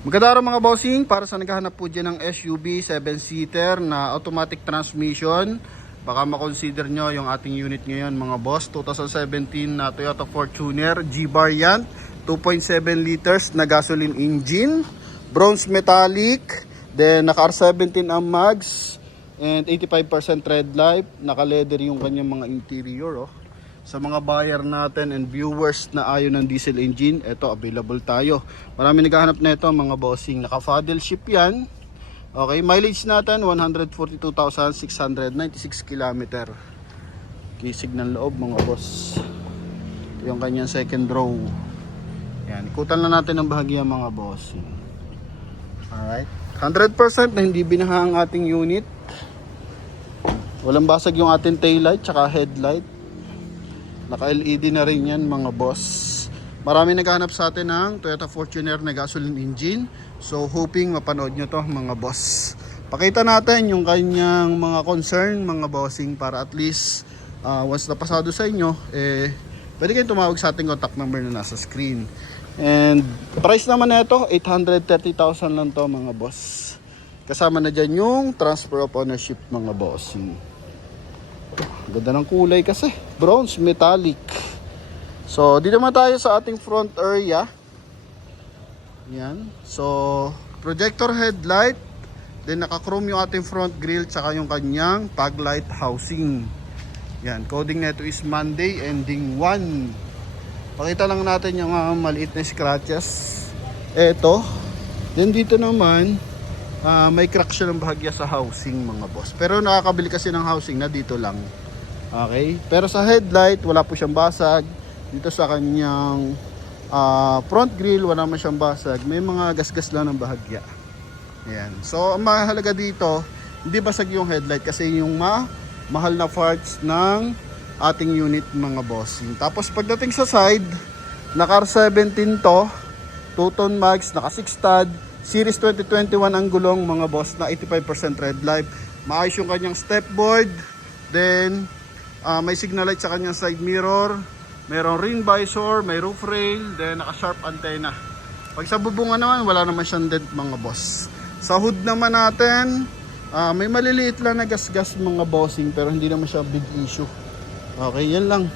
Magandang araw mga bossing, para sa naghahanap po dyan ng SUV 7-seater na automatic transmission, baka makonsider nyo yung ating unit ngayon mga boss. 2017 na Toyota Fortuner G-Variant, 2.7 liters na gasoline engine, bronze metallic, then naka R17 ang mags, and 85% red light, naka leather yung kanyang mga interior. Sa mga buyer natin and viewers na ayaw ng diesel engine, ito available tayo. Marami naghahanap na ito mga bossing. Naka paddle shift yan. Okay, mileage natin 142,696 km. Kisig ng loob mga boss. Ito yung kanyang second row. Yan, ikutan na natin ng bahagya mga bossing. Alright, 100% na hindi binaha ang ating unit. Walang basag yung ating taillight tsaka headlight. Naka LED na rin yan mga boss. Marami naghahanap sa atin ng Toyota Fortuner na gasoline engine. So hoping mapanood nyo to mga boss. Pakita natin yung kanyang mga concern mga bossing, para at least once na pasado sa inyo, pwede kayong tumawag sa ating contact number na nasa screen. And price naman na ito, 830,000 lang to mga boss. Kasama na dyan yung transfer of ownership mga bossing. Ganda ng kulay kasi, bronze metallic. So dito naman tayo sa ating front area. Yan. So projector headlight, then naka-chrome yung ating front grille tsaka yung kanyang fog light housing. Yan, coding nito is Monday ending 1. Pakita lang natin yung maliit na scratches. Eto. Then dito naman may crack siya ng bahagya sa housing mga boss. Pero nakakabili kasi ng housing na dito lang. Okay? Pero sa headlight, wala po siyang basag. Dito sa kanyang front grille, wala naman siyang basag. May mga gasgas lang ng bahagya. Ayan. So, ang mahalaga dito, hindi basag yung headlight kasi yung mahal na parts ng ating unit mga bossing. Tapos pagdating sa side, naka R17 to, 2-tone mags, naka 6 stud, Series 2021 ang gulong mga boss, na 85% red light. Maayos yung kanyang stepboard. Then may signal light sa kanyang side mirror. Merong ring visor, may roof rail, then naka sharp antenna. Pag sa bubungan naman, wala naman siyang dent mga boss. Sa hood naman natin, may maliliit lang na gas-gas mga bossing, pero hindi naman siya big issue. Okay, yan lang.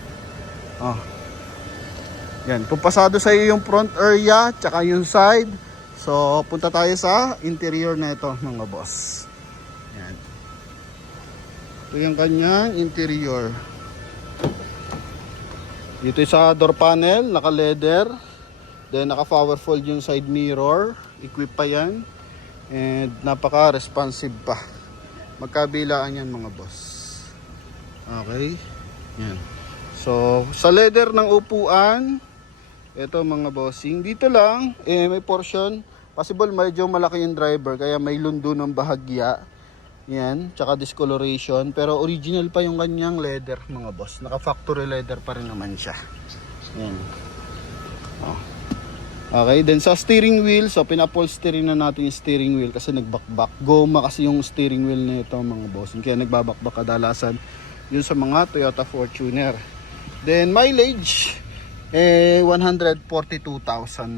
Yan, kung pasado sa iyo yung front area tsaka yung side. So, punta tayo sa interior na ito mga boss. Yan. Ito yung kanyang interior. Dito sa door panel, naka leather. Then naka power fold yung side mirror. Equip pa yan. And napaka responsive pa. Magkabilaan yan mga boss. Okay. Yan. So, sa leather ng upuan, ito mga bossing, dito lang may portion, possible medyo malaki yung driver kaya may lundo ng bahagya. Yan, tsaka discoloration, pero original pa yung kanyang leather mga boss. Naka factory leather pa rin naman siya. Yan. Okay, then sa steering wheel, so pinapolstering na natin yung steering wheel kasi nagbakbak. Goma kasi yung steering wheel nito mga bossing, kaya nagbabakbak kadalasan yun sa mga Toyota Fortuner. Then mileage 142,000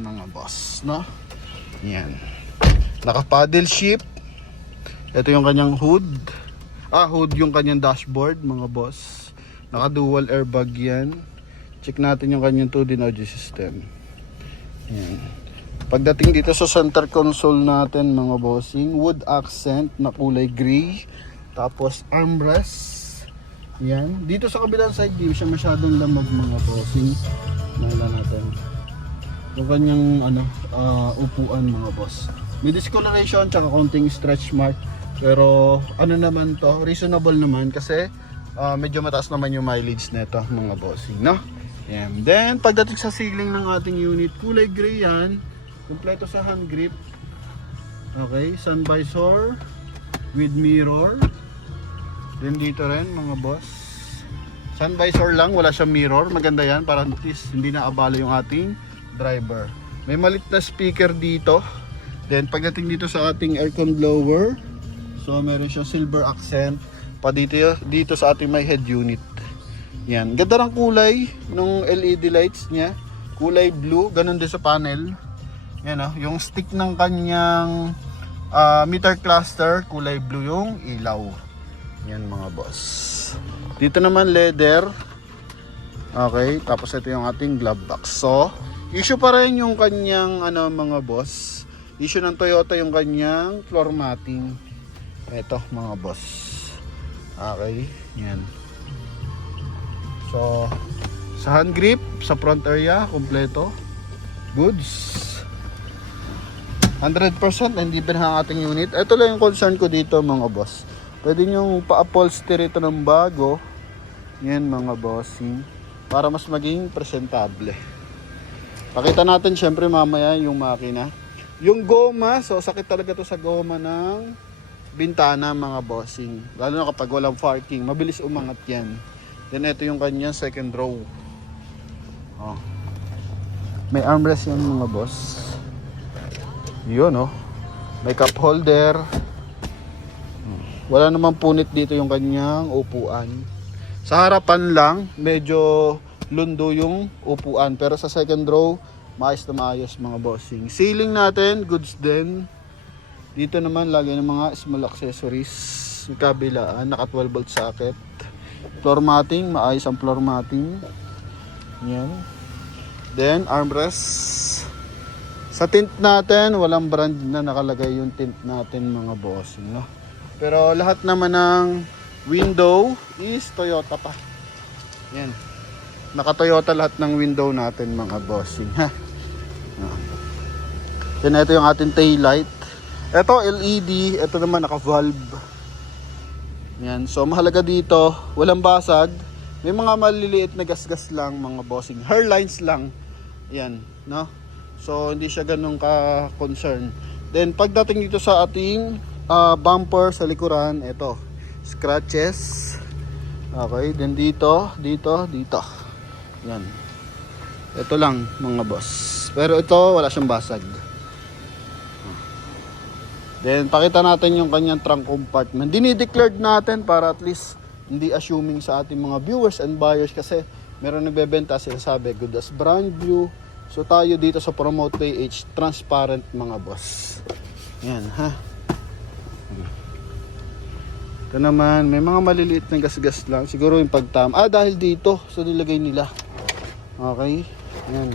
mga boss, no? Yan. Naka paddle shift. Ito yung kanyang hood. Hood yung kanyang dashboard mga boss. Naka dual airbag yan. Check natin yung kanyang 2D audio system. Yan. Pagdating dito sa center console natin mga bossing, wood accent na kulay gray. Tapos armrest. Yan. Dito sa kabilang side, di siya masyadong lamog mga bossing. Nala natin yung kanyang upuan mga boss. May discoloration tsaka konting stretch mark, pero naman to, reasonable naman kasi medyo mataas naman yung mileage nito mga bossing, no? Yan. Then pagdating sa ceiling ng ating unit, kulay gray yan, kumpleto sa hand grip. Okay, sun visor with mirror. Then dito rin mga boss, sun visor lang, wala siyang mirror. Maganda yan para at least hindi na abala yung ating driver. May malit na speaker dito. Then pagdating dito sa ating aircon blower, so meron siyang silver accent pa dito sa ating may head unit. Yan, ganda ng kulay ng LED lights niya. Kulay blue, ganun din sa panel. Yan yung stick ng kanyang meter cluster, kulay blue yung ilaw. Yan mga boss. Dito naman leather. Okay, tapos ito yung ating glove box. So, issue pa rin yung kanyang mga boss. Issue ng Toyota yung kanyang floor matting. Ito mga boss. Okay, yan. So, sa hand grip, sa front area, kompleto. Goods. 100% hindi pa ang ating unit. Ito lang yung concern ko dito mga boss. Pwede nyo pa-upholster ito ng bago. Yan mga bossing. Para mas maging presentable. Pakita natin syempre mamaya yung makina. Yung goma, so sakit talaga to sa goma ng bintana mga bossing. Lalo na kapag walang parking, mabilis umangat yan. Then ito yung kanyang second row. Oh. May armrest yan mga boss. Yun may cup holder. Wala namang punit dito yung kanyang upuan. Sa harapan lang, medyo lundo yung upuan. Pero sa second row, maayos na maayos mga bossing. Ceiling natin, goods din. Dito naman, lagi ng mga small accessories. Yung kabilaan, naka 12 volt socket. Floor matting, maayos ang floor matting. Yan. Then, armrest. Sa tint natin, walang brand na nakalagay yung tint natin mga bossing. Pero lahat naman ng window is Toyota pa. Yan. Naka-Toyota lahat ng window natin mga bossing. Then ito yung ating tail light. Ito LED, ito naman naka-valve. Yan. So mahalaga dito, walang basag. May mga maliliit na gasgas lang mga bossing. Hairlines lang. Yan, So hindi siya ganun ka-concern. Then pagdating dito sa ating bumper sa likuran, ito scratches. Okay, then dito. Yan. Ito lang mga boss. Pero ito wala siyang basag. Then pakita natin yung kanyang trunk compartment. Dinideclared natin para at least hindi assuming sa ating mga viewers and buyers kasi meron nagbebenta sila sabi good as brand new. So tayo dito sa Promote PH transparent mga boss. Yan Ito naman, may mga maliliit na gasgas lang. Siguro yung dahil dito, so nilagay nila. Okay. Yan.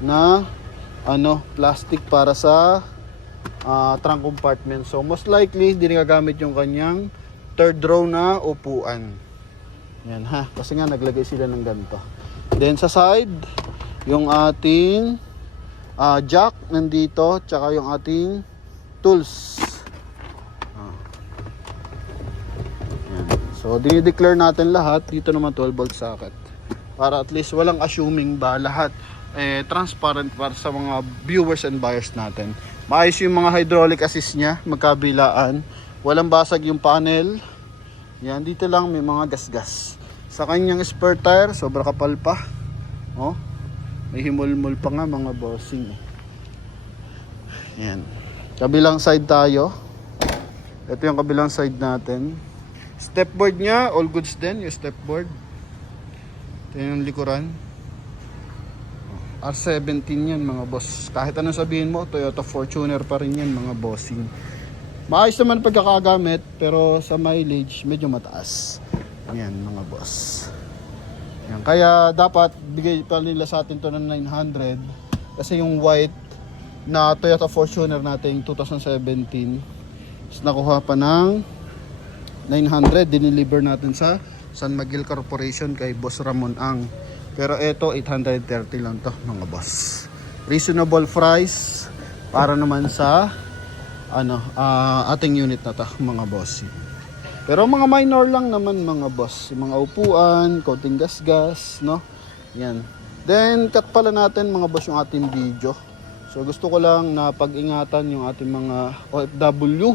Na, plastic para sa trunk compartment. So, most likely, hindi gagamit yung kanyang third row na upuan. Yan Kasi nga, naglagay sila ng ganito. Then, sa side, yung ating jack nandito, tsaka yung ating tools. So, dinideclare natin lahat. Dito naman 12 volt socket. Para at least walang assuming ba lahat transparent para sa mga viewers and buyers natin. Maayos yung mga hydraulic assist niya, magkabilaan. Walang basag yung panel. Yan, dito lang may mga gasgas. Sa kanyang spare tire, sobra kapal pa. May himulmul pa nga mga bossing. Yan. Kabilang side tayo. Ito yung kabilang side natin. Stepboard niya, all goods din yung stepboard. Ito yung likuran. R17 yan mga boss. Kahit anong sabihin mo, Toyota Fortuner pa rin yan mga bossing. Maayos naman pagkakagamit, pero sa mileage medyo mataas. Yan mga boss. Yan. Kaya dapat bigay pa nila sa atin to ng 900. Kasi yung white na Toyota Fortuner natin 2017 is nakuha pa ng 900, dineliver natin sa San Miguel Corporation kay Boss Ramon Ang. Pero ito 830 lang to mga boss. Reasonable price para naman sa ating unit na to mga boss. Pero mga minor lang naman mga boss, mga upuan, konting gas-gas, Yan. Then cut pala natin mga boss yung ating video. So gusto ko lang na pag-ingatan yung ating mga OFW.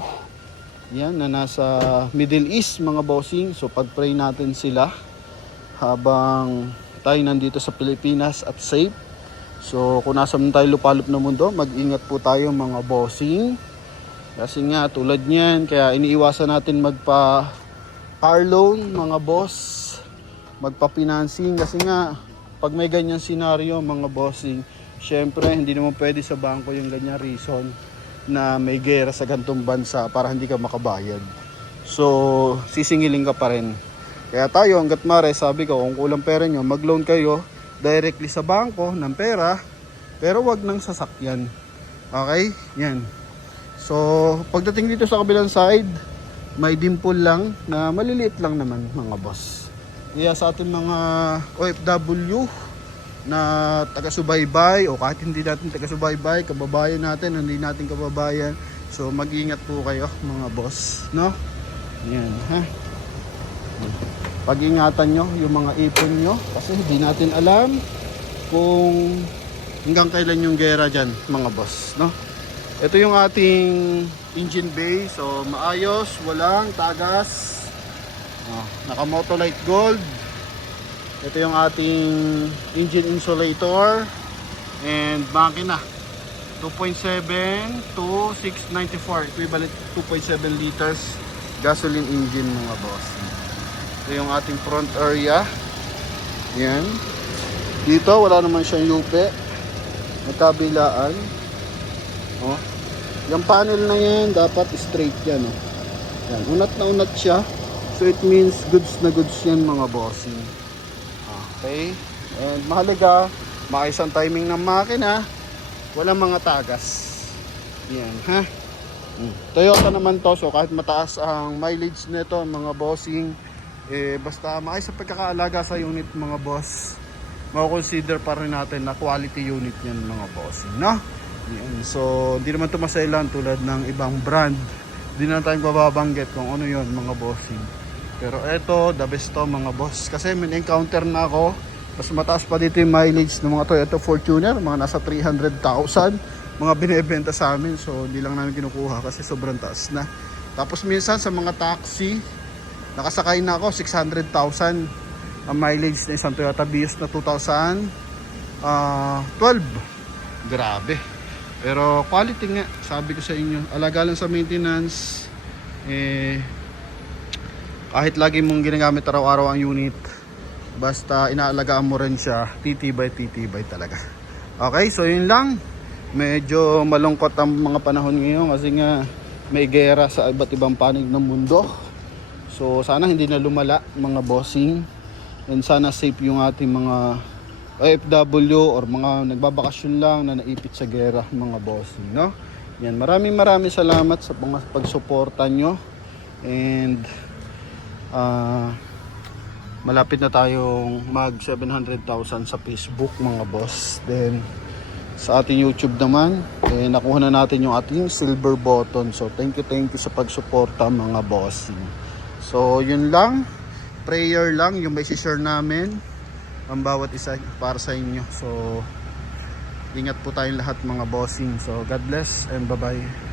Yan, na nasa Middle East mga bossing. So pag-pray natin sila habang tayo nandito sa Pilipinas at safe. So kung nasa tayo lupalop na mundo, mag-ingat po tayo mga bossing. Kasi nga tulad niyan, kaya iniiwasan natin magpa car loan mga boss, magpa financing kasi nga pag may ganyan senaryo mga bossing, syempre hindi naman pwede sa bangko yung ganyan reason na may gera sa gantong bansa para hindi ka makabayad. So, sisingilin ka pa rin. Kaya tayo, hanggat mare, sabi ko, kung kulang pera nyo, mag-loan kayo directly sa bangko ng pera, pero wag ng sasakyan. Okay? Yan. So, pagdating dito sa kabilang side, may dimple lang na maliliit lang naman mga boss. Kaya sa ating mga OFW na taga-subaybay o kahit hindi natin taga-subaybay, kababayan natin, hindi natin kababayan, so mag-ingat po kayo mga boss, no? Yan, ha? Pag-ingatan nyo yung mga ipon nyo kasi hindi natin alam kung hanggang kailan yung gera dyan mga boss, no? Ito yung ating engine bay, so maayos, walang tagas, naka Motolite Gold. Ito yung ating engine insulator and makina 2.7 to 694, equivalent 2.7 liters gasoline engine mga boss. Ito yung ating front area. Yan. Dito wala naman siyang yupe. Magkabilaan. Oh. Yung panel na yan dapat straight yan. Oh. Yan. Unat na unat siya. So it means goods na goods yan mga bossing. Okay. And mahalaga, maayos ang timing ng makina. Walang mga tagas. Yan ha. Toyota naman to, so kahit mataas ang mileage nito mga bossing, basta maayos sa pagkakaalaga sa unit mga boss, mako-consider pa rin natin na quality unit yan mga bossing, no? Yan. So hindi naman ito masailan tulad ng ibang brand, hindi na tayong bababanggit kung ano yon mga bossing, pero eto the best to mga boss, kasi may encounter na ako mas mataas pa dito yung mileage ng mga Toyota Fortuner, mga nasa 300,000 mga binebenta sa amin, so hindi lang namin kinukuha kasi sobrang taas na. Tapos minsan sa mga taxi nakasakay na ako 600,000 ang mileage na isang Toyota Vios na 2012. Grabe, pero quality nga, sabi ko sa inyo, alaga lang sa maintenance. Kahit lagi mong ginagamit araw-araw ang unit, basta inaalagaan mo rin siya, titibay talaga. Okay, so yun lang. Medyo malungkot ang mga panahon ngayon kasi nga may gera sa iba't ibang panig ng mundo. So sana hindi na lumala mga bossing, and sana safe yung ating mga OFW or mga nagbabakasyon lang na naipit sa gera mga bossing, no? Yan, maraming salamat sa pagsuporta nyo, and malapit na tayong mag 700,000 sa Facebook mga boss. Then sa ating YouTube naman, nakuha na natin yung ating silver button. So thank you sa pagsuporta mga bossing. So yun lang, prayer lang yung may share namin ang bawat isa para sa inyo. So ingat po tayong lahat mga bossing. So God bless and bye bye.